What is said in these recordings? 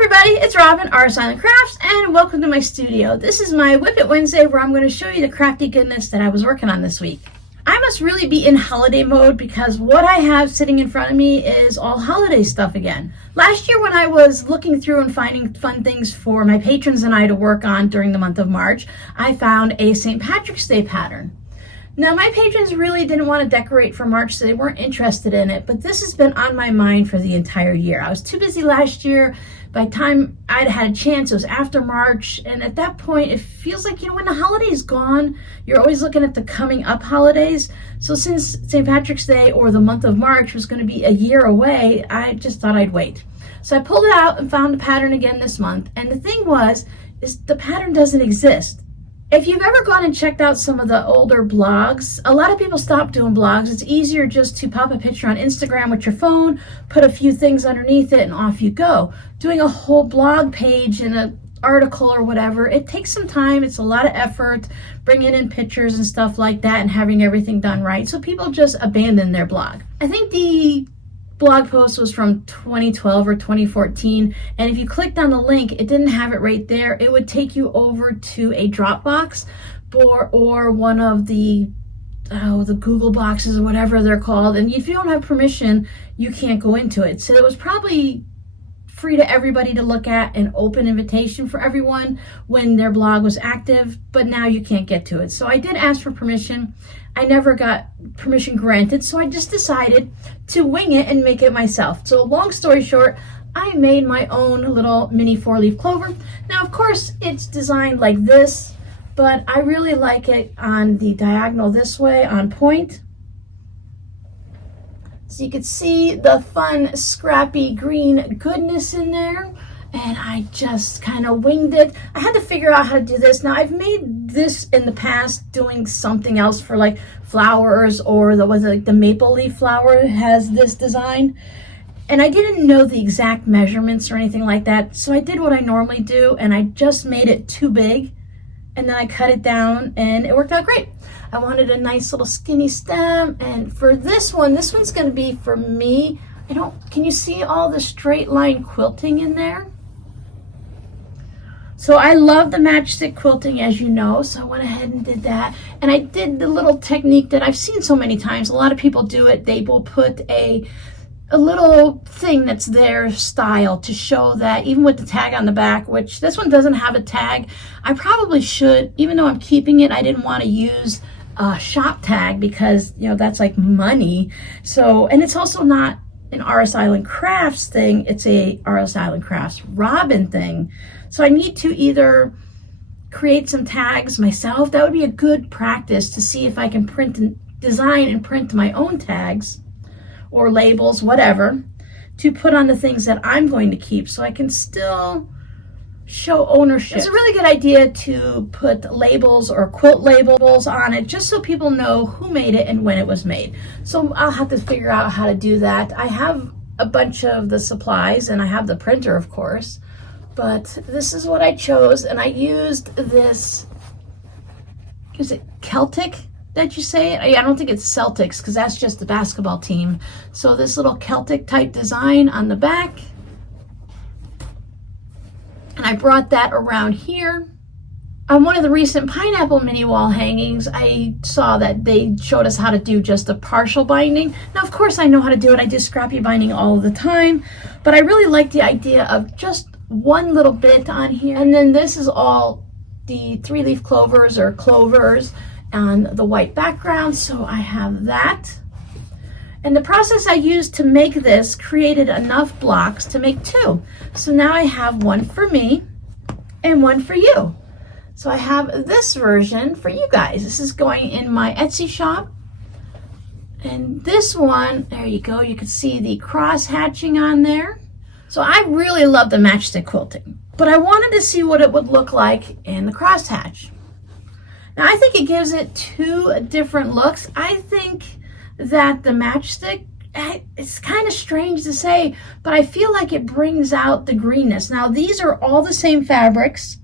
everybody, it's Robin, Our Silent Crafts, and welcome to my studio. This is my Whip It Wednesday where I'm going to show you the crafty goodness that I was working on this week. I must really be in holiday mode because what I have sitting in front of me is all holiday stuff again. Last year when I was looking through and finding fun things for my patrons and I to work on during the month of March, I found a St. Patrick's Day pattern. Now, my patrons really didn't want to decorate for March, so they weren't interested in it, but this has been on my mind for the entire year. I was too busy last year. By the time I'd had a chance, it was after March, and at that point, it feels like, when the holiday's gone, you're always looking at the coming up holidays. So since St. Patrick's Day or the month of March was going to be a year away, I just thought I'd wait. So I pulled it out and found the pattern again this month, and the thing is the pattern doesn't exist. If you've ever gone and checked out some of the older blogs, a lot of people stopped doing blogs. It's easier just to pop a picture on Instagram with your phone, put a few things underneath it, and off you go. Doing a whole blog page and an article or whatever, it takes some time. It's a lot of effort, bringing in pictures and stuff like that and having everything done right. So people just abandon their blog. I think the blog post was from 2012 or 2014, and if you clicked on the link, it didn't have it right there. It would take you over to a Dropbox or one of the Google boxes or whatever they're called, and if you don't have permission, you can't go into it. So it was probably free to everybody to look at, an open invitation for everyone when their blog was active, but now you can't get to it. So I did ask for permission. I never got permission granted, so I just decided to wing it and make it myself. So long story short, I made my own little mini 4-leaf clover. Now, of course, it's designed like this, but I really like it on the diagonal this way, on point. So you can see the fun, scrappy green goodness in there. And I just kind of winged it. I had to figure out how to do this. Now, I've made this in the past doing something else for like flowers, or the maple leaf flower has this design. And I didn't know the exact measurements or anything like that. So I did what I normally do, and I just made it too big. And then I cut it down, and it worked out great. I wanted a nice little skinny stem. And for this one's going to be for me. Can you see all the straight line quilting in there? So I love the matchstick quilting, as you know, so I went ahead and did that. And I did the little technique that I've seen so many times. A lot of people do it. They will put a little thing that's their style to show that, even with the tag on the back, which this one doesn't have a tag. I probably should, even though I'm keeping it, I didn't want to use a shop tag because, that's like money. So, and it's also not an Our Silent Crafts thing, it's a Our Silent Crafts Robin thing. So I need to either create some tags myself. That would be a good practice to see if I can design and print my own tags or labels, whatever, to put on the things that I'm going to keep so I can still show ownership. It's a really good idea to put labels or quilt labels on it just so people know who made it and when it was made. So I'll have to figure out how to do that. I have a bunch of the supplies and I have the printer, of course, but this is what I chose, and I used this, is it Celtic that you say it? I don't think it's Celtics because that's just the basketball team. So this little Celtic type design on the back. And I brought that around here. On one of the recent pineapple mini wall hangings, I saw that they showed us how to do just a partial binding. Now, of course, I know how to do it. I do scrappy binding all of the time, but I really like the idea of just one little bit on here. And then this is all the 3-leaf clovers or clovers on the white background. So I have that. And the process I used to make this created enough blocks to make 2. So now I have one for me and one for you. So I have this version for you guys. This is going in my Etsy shop. And this one, there you go. You can see the cross hatching on there. So I really love the matchstick quilting, but I wanted to see what it would look like in the cross hatch. Now I think it gives it 2 different looks. I think that the matchstick, it's kind of strange to say, but I feel like it brings out the greenness. Now these are all the same fabrics.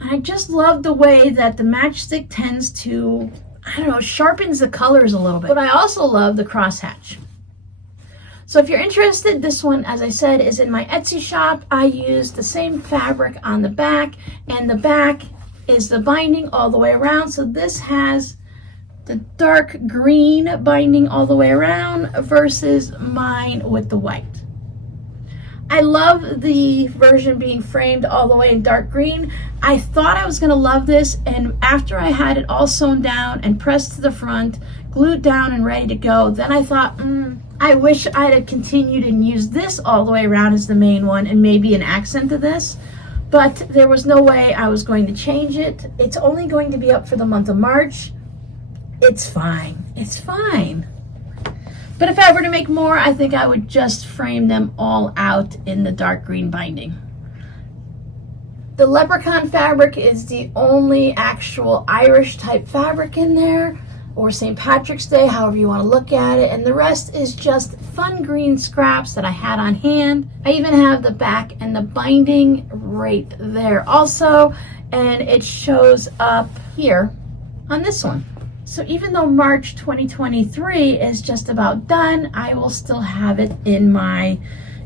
I just love the way that the matchstick tends to, sharpens the colors a little bit. But I also love the crosshatch. So if you're interested, this one, as I said, is in my Etsy shop. I used the same fabric on the back, and the back is the binding all the way around. So this has the dark green binding all the way around versus mine with the white. I love the version being framed all the way in dark green. I thought I was gonna love this, and after I had it all sewn down and pressed to the front, glued down and ready to go, then I thought, I wish I had continued and used this all the way around as the main one and maybe an accent to this, but there was no way I was going to change it. It's only going to be up for the month of March. It's fine, it's fine. But if I were to make more, I think I would just frame them all out in the dark green binding. The leprechaun fabric is the only actual Irish type fabric in there, or St. Patrick's Day, however you want to look at it. And the rest is just fun green scraps that I had on hand. I even have the back and the binding right there also, and it shows up here on this one. So even though March 2023 is just about done, I will still have it in my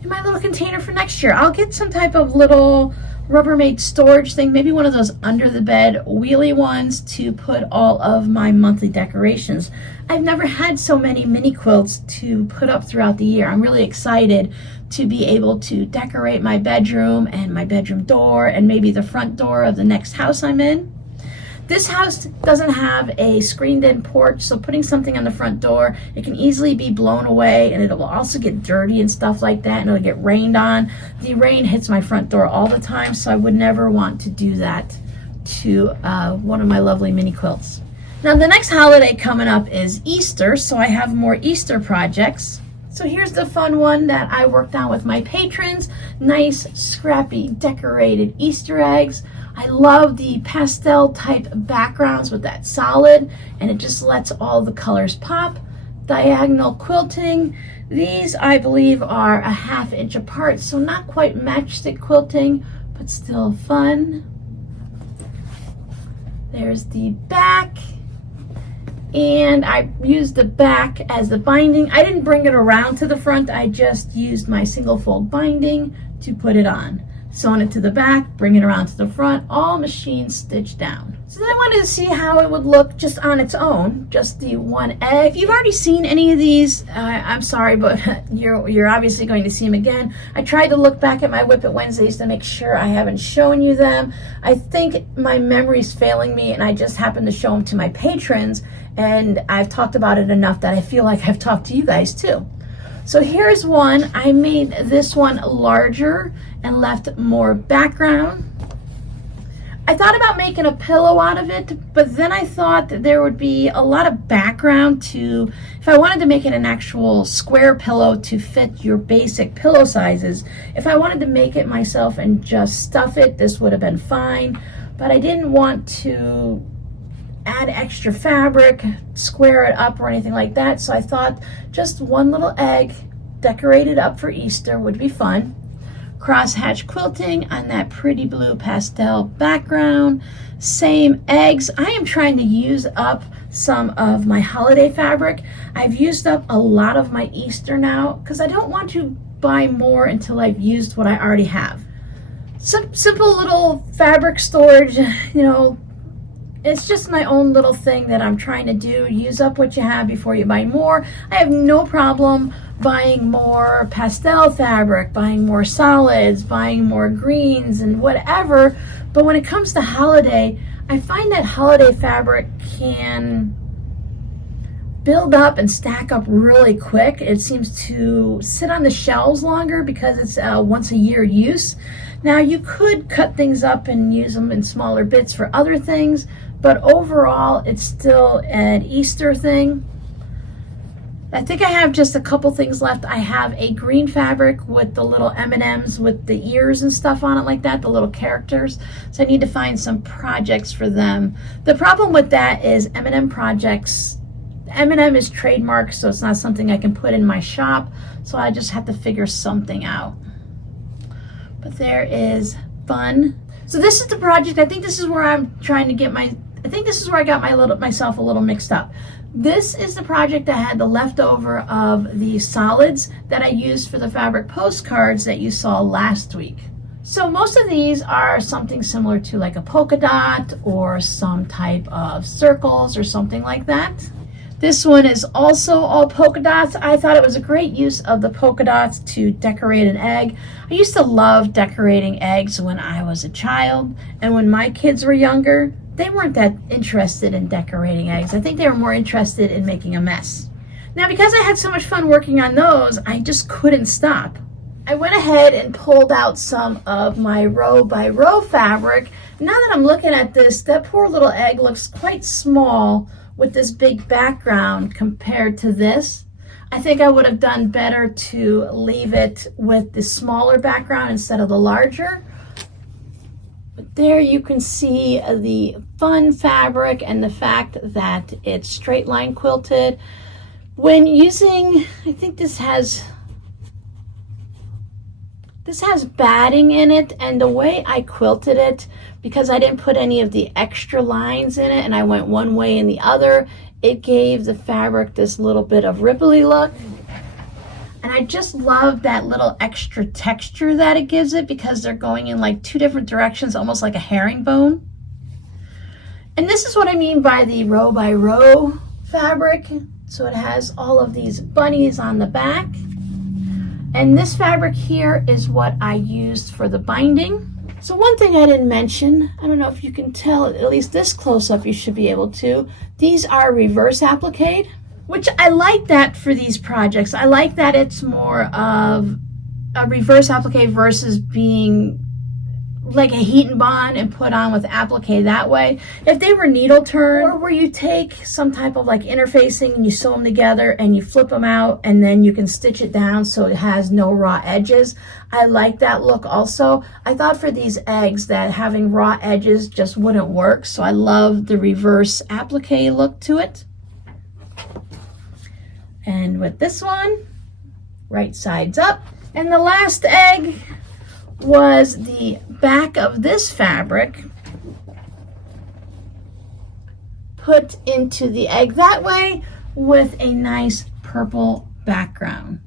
little container for next year. I'll get some type of little Rubbermaid storage thing, maybe one of those under the bed wheelie ones to put all of my monthly decorations. I've never had so many mini quilts to put up throughout the year. I'm really excited to be able to decorate my bedroom and my bedroom door and maybe the front door of the next house I'm in. This house doesn't have a screened-in porch, so putting something on the front door, it can easily be blown away, and it will also get dirty and stuff like that, and it'll get rained on. The rain hits my front door all the time, so I would never want to do that to one of my lovely mini quilts. Now, the next holiday coming up is Easter, so I have more Easter projects. So here's the fun one that I worked on with my patrons. Nice, scrappy, decorated Easter eggs. I love the pastel type backgrounds with that solid, and it just lets all the colors pop. Diagonal quilting. These, I believe, are a 1/2 inch apart, so not quite matchstick quilting, but still fun. There's the back, and I used the back as the binding. I didn't bring it around to the front, I just used my single fold binding to put it on. Sewn it to the back, bring it around to the front, all machine stitched down. So then I wanted to see how it would look just on its own, just the one egg. If you've already seen any of these, I'm sorry, but you're obviously going to see them again. I tried to look back at my WiP It Wednesdays to make sure I haven't shown you them. I think my memory's failing me, and I just happened to show them to my patrons, and I've talked about it enough that I feel like I've talked to you guys too. So here's one. I made this one larger and left more background. I thought about making a pillow out of it, but then I thought that there would be a lot of background to, if I wanted to make it an actual square pillow to fit your basic pillow sizes, if I wanted to make it myself and just stuff it, this would have been fine, but I didn't want to add extra fabric, square it up or anything like that, so I thought just one little egg decorated up for Easter would be fun. Crosshatch quilting on that pretty blue pastel background. Same eggs. I am trying to use up some of my holiday fabric. I've used up a lot of my Easter now because I don't want to buy more until I've used what I already have. Some simple little fabric storage, you know, it's just my own little thing that I'm trying to do. Use up what you have before you buy more. I have no problem buying more pastel fabric, buying more solids, buying more greens and whatever. But when it comes to holiday, I find that holiday fabric can build up and stack up really quick. It seems to sit on the shelves longer because it's a once a year use. Now you could cut things up and use them in smaller bits for other things, but overall it's still an Easter thing. I think I have just a couple things left. I have a green fabric with the little M&Ms with the ears and stuff on it like that, the little characters. So I need to find some projects for them. The problem with that is M&M projects, M&M is trademarked, so it's not something I can put in my shop. So I just have to figure something out. But there is fun. So this is the project. I think this is where I'm trying to get my, I think this is where I got myself a little mixed up. This is the project that had the leftover of the solids that I used for the fabric postcards that you saw last week. So most of these are something similar to like a polka dot or some type of circles or something like that. This one is also all polka dots. I thought it was a great use of the polka dots to decorate an egg. I used to love decorating eggs when I was a child, and when my kids were younger, they weren't that interested in decorating eggs. I think they were more interested in making a mess. Now, because I had so much fun working on those, I just couldn't stop. I went ahead and pulled out some of my row by row fabric. Now that I'm looking at this, that poor little egg looks quite small with this big background compared to this. I think I would have done better to leave it with the smaller background instead of the larger. But there you can see the fun fabric and the fact that it's straight line quilted. When using, I think this has batting in it, and the way I quilted it, because I didn't put any of the extra lines in it and I went one way and the other, it gave the fabric this little bit of ripply look. And I just love that little extra texture that it gives it, because they're going in like two different directions, almost like a herringbone. And this is what I mean by the row by row fabric. So it has all of these bunnies on the back. And this fabric here is what I used for the binding. So one thing I didn't mention, I don't know if you can tell, at least this close up you should be able to, these are reverse applique, which I like that for these projects. I like that it's more of a reverse applique versus being like a heat and bond and put on with applique that way. If they were needle turn, or where you take some type of like interfacing and you sew them together and you flip them out and then you can stitch it down so it has no raw edges, I like that look also. I thought for these eggs that having raw edges just wouldn't work, so I love the reverse applique look to it. And with this one, right sides up. And the last egg was the back of this fabric put into the egg that way with a nice purple background.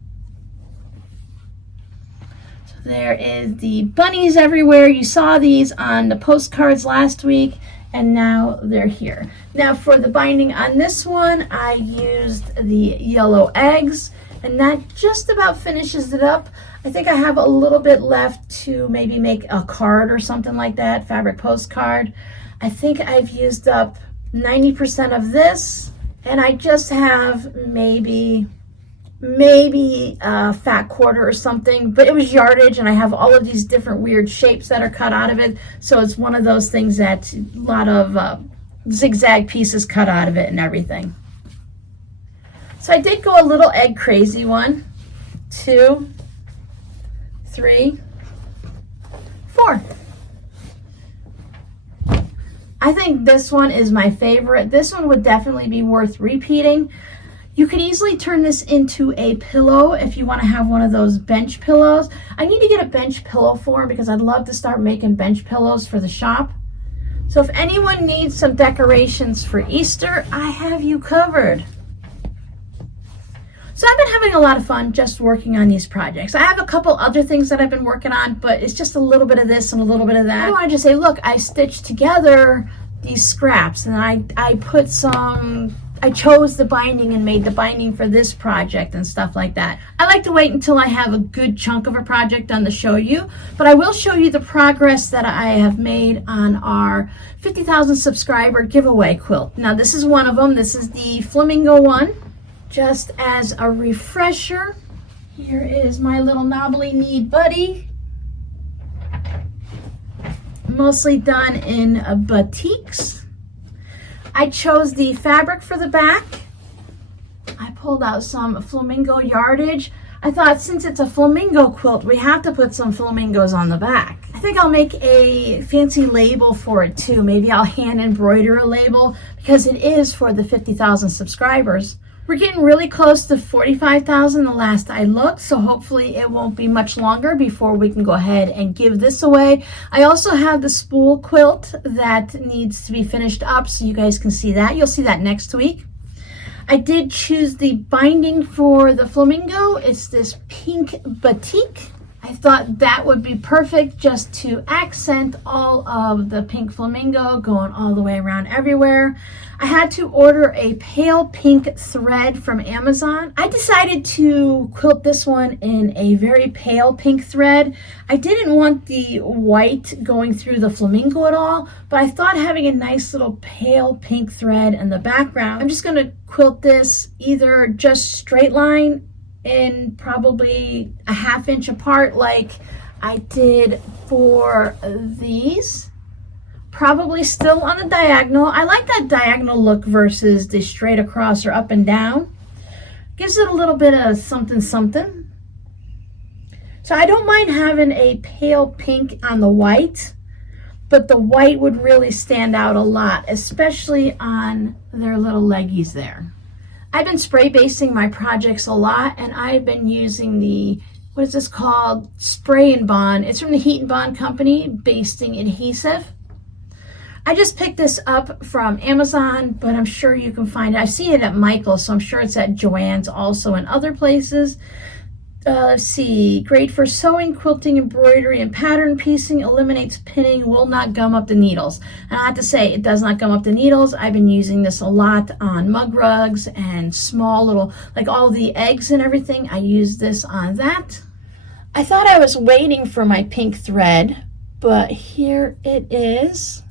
So there is the bunnies everywhere. You saw these on the postcards last week, and now they're here. Now for the binding on this one, I used the yellow eggs, and that just about finishes it up. I think I have a little bit left to maybe make a card or something like that, fabric postcard. I think I've used up 90% of this, and I just have maybe a fat quarter or something, but it was yardage, and I have all of these different weird shapes that are cut out of it, so it's one of those things that a lot of zigzag pieces cut out of it and everything. So I did go a little egg crazy. 1, 2, 3, 4. I think this one is my favorite. This one would definitely be worth repeating. You could easily turn this into a pillow if you want to have one of those bench pillows. I need to get a bench pillow form because I'd love to start making bench pillows for the shop. So if anyone needs some decorations for Easter, I have you covered. So I've been having a lot of fun just working on these projects. I have a couple other things that I've been working on, but it's just a little bit of this and a little bit of that. I want to just say, look, I stitched together these scraps, and I put some, I chose the binding and made the binding for this project and stuff like that. I like to wait until I have a good chunk of a project done to show you, but I will show you the progress that I have made on our 50,000 subscriber giveaway quilt. Now this is one of them. This is the flamingo one. Just as a refresher, here is my little knobbly kneed buddy. Mostly done in batiks. I chose the fabric for the back. I pulled out some flamingo yardage. I thought since it's a flamingo quilt, we have to put some flamingos on the back. I think I'll make a fancy label for it too. Maybe I'll hand embroider a label because it is for the 50,000 subscribers. We're getting really close to 45,000 the last I looked, so hopefully it won't be much longer before we can go ahead and give this away. I also have the spool quilt that needs to be finished up, so you guys can see that. You'll see that next week. I did choose the binding for the flamingo. It's this pink batik. I thought that would be perfect just to accent all of the pink flamingo going all the way around everywhere. I had to order a pale pink thread from Amazon. I decided to quilt this one in a very pale pink thread. I didn't want the white going through the flamingo at all, but I thought having a nice little pale pink thread in the background. I'm just going to quilt this either just straight line in probably a 1/2 inch apart like I did for these. Probably still on the diagonal. I like that diagonal look versus the straight across or up and down. Gives it a little bit of something something. So I don't mind having a pale pink on the white, but the white would really stand out a lot, especially on their little leggies there. I've been spray basting my projects a lot, and I've been using the, what is this called? Spray and Bond. It's from the Heat and Bond company, basting adhesive. I just picked this up from Amazon, but I'm sure you can find it. I've seen it at Michael's, so I'm sure it's at Joann's also and other places. Let's see, great for sewing, quilting, embroidery, and pattern piecing, eliminates pinning, will not gum up the needles. And I have to say, it does not gum up the needles. I've been using this a lot on mug rugs and small little, like all the eggs and everything. I use this on that. I thought I was waiting for my pink thread, but here it is.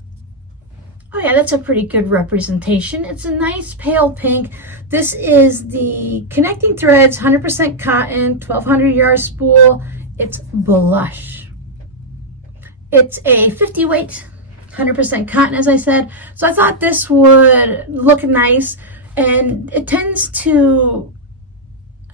Oh yeah, that's a pretty good representation. It's a nice pale pink. This is the Connecting Threads 100% cotton 1200 yard spool. It's blush. It's a 50 weight, 100% cotton, as I said. So I thought this would look nice, and it tends to,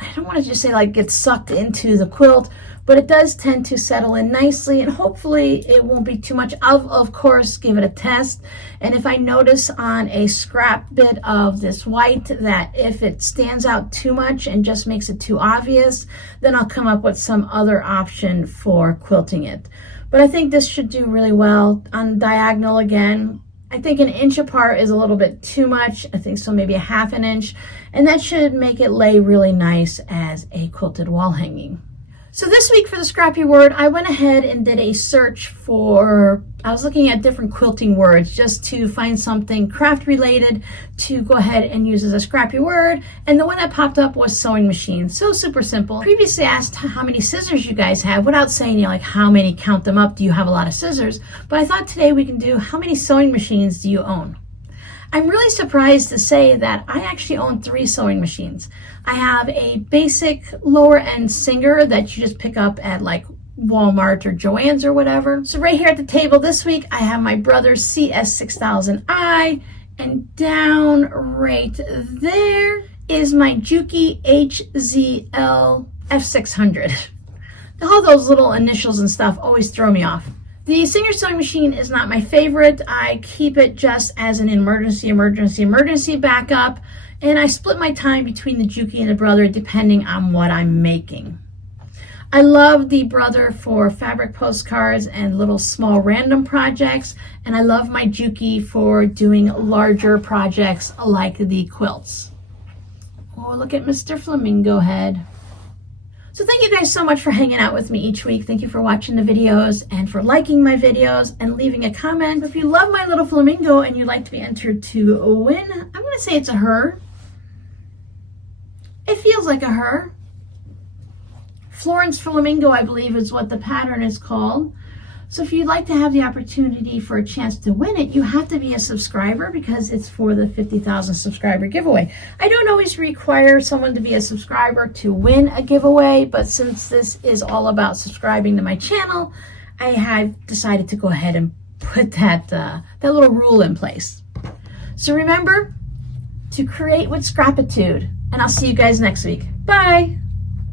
I don't want to just say like get sucked into the quilt, but it does tend to settle in nicely, and hopefully it won't be too much. I'll, of course, give it a test. And if I notice on a scrap bit of this white that if it stands out too much and just makes it too obvious, then I'll come up with some other option for quilting it. But I think this should do really well. On diagonal again, I think 1 inch apart is a little bit too much. I think so, maybe a 1/2 inch. And that should make it lay really nice as a quilted wall hanging. So this week for the scrappy word, I went ahead and did a search for, I was looking at different quilting words just to find something craft related to go ahead and use as a scrappy word. And the one that popped up was sewing machine. So super simple. Previously asked how many scissors you guys have without saying, you know, like how many, count them up. Do you have a lot of scissors? But I thought today we can do how many sewing machines do you own? I'm really surprised to say that I actually own 3 sewing machines. I have a basic lower end Singer that you just pick up at like Walmart or Joann's or whatever. So right here at the table this week, I have my brother's CS6000i, and down right there is my Juki HZL F600. All those little initials and stuff always throw me off. The Singer sewing machine is not my favorite. I keep it just as an emergency backup, and I split my time between the Juki and the Brother depending on what I'm making. I love the Brother for fabric postcards and little small random projects, and I love my Juki for doing larger projects like the quilts. Oh, look at Mr. Flamingo Head. So thank you guys so much for hanging out with me each week. Thank you for watching the videos and for liking my videos and leaving a comment. If you love my little flamingo and you'd like to be entered to win, I'm going to say it's a her. It feels like a her. Florence Flamingo, I believe, is what the pattern is called. So if you'd like to have the opportunity for a chance to win it, you have to be a subscriber because it's for the 50,000 subscriber giveaway. I don't always require someone to be a subscriber to win a giveaway, but since this is all about subscribing to my channel, I have decided to go ahead and put that little rule in place. So remember to create with scrapitude, and I'll see you guys next week. Bye!